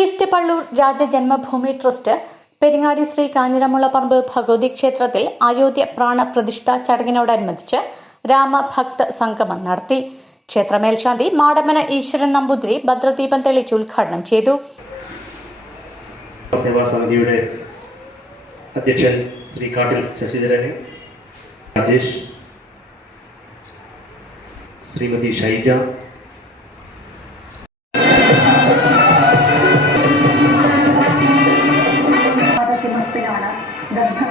East Pallur രാജജന്മഭൂമി trust Peringadi Shri കാഞ്ഞിരമുള്ള പറമ്പ് ഭഗവതി ക്ഷേത്രത്തിൽ അയോധ്യ പ്രാണപ്രതിഷ്ഠ ചടങ്ങിനോടനുബന്ധിച്ച് രാമഭക്ത സംഗമം നടത്തി. ക്ഷേത്രമേൽശാന്തി മാടമന ഈശ്വരൻ നമ്പൂതിരി ഭദ്രദീപം തെളിച്ച് ഉദ്ഘാടനം ചെയ്തു. സേവാ സമിതിയുടെ അധ്യക്ഷൻ ശ്രീ കാട്ടിൽ ശശിധരൻ രാജേഷ് ശ്രീമതി ഷൈജ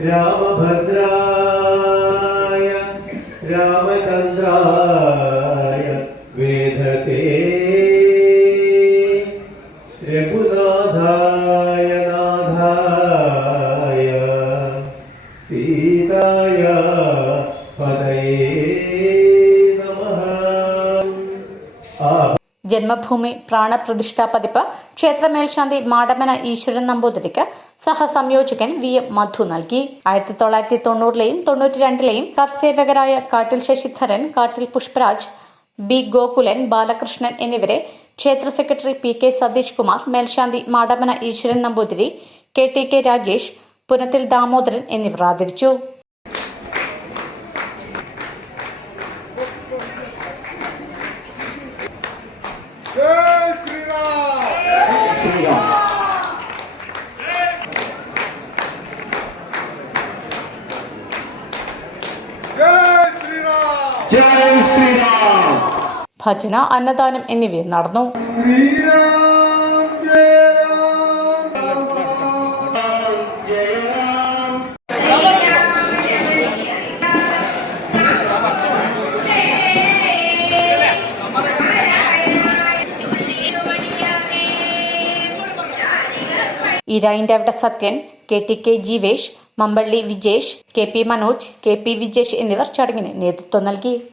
രാമഭദ്രായ രാമചന്ദ്രായ ജന്മഭൂമി പ്രാണപ്രതിഷ്ഠാ പതിപ്പ് ക്ഷേത്രമേൽശാന്തി മാടമന ഈശ്വരൻ നമ്പൂതിരിക്ക് സഹസംയോജകൻ വി. എം മധു നൽകി. ആയിരത്തി തൊള്ളായിരത്തി തൊണ്ണൂറിലെയും തൊണ്ണൂറ്റി രണ്ടിലെയും കർസേവകരായ കാട്ടിൽ ശശിധരൻ കാട്ടിൽ പുഷ്പരാജ് ബി. ഗോകുലൻ ബാലകൃഷ്ണൻ എന്നിവരെ ക്ഷേത്ര secretary P. K. Satheesh Kumar മേൽശാന്തി Madamana Eeswaran Namboothiri K. T. K. Rajesh Punathil Damodaran എന്നിവർ ആദരിച്ചു. ഭജന അന്നദാനം എന്നിവയും നടന്നു. ഇരായിന്റെ അവിടെ Sathyan K T K Jeevesh Mampally Vijesh K P Manoj K P Vijesh എന്നിവർ ചടങ്ങിന് നേതൃത്വം നൽകി.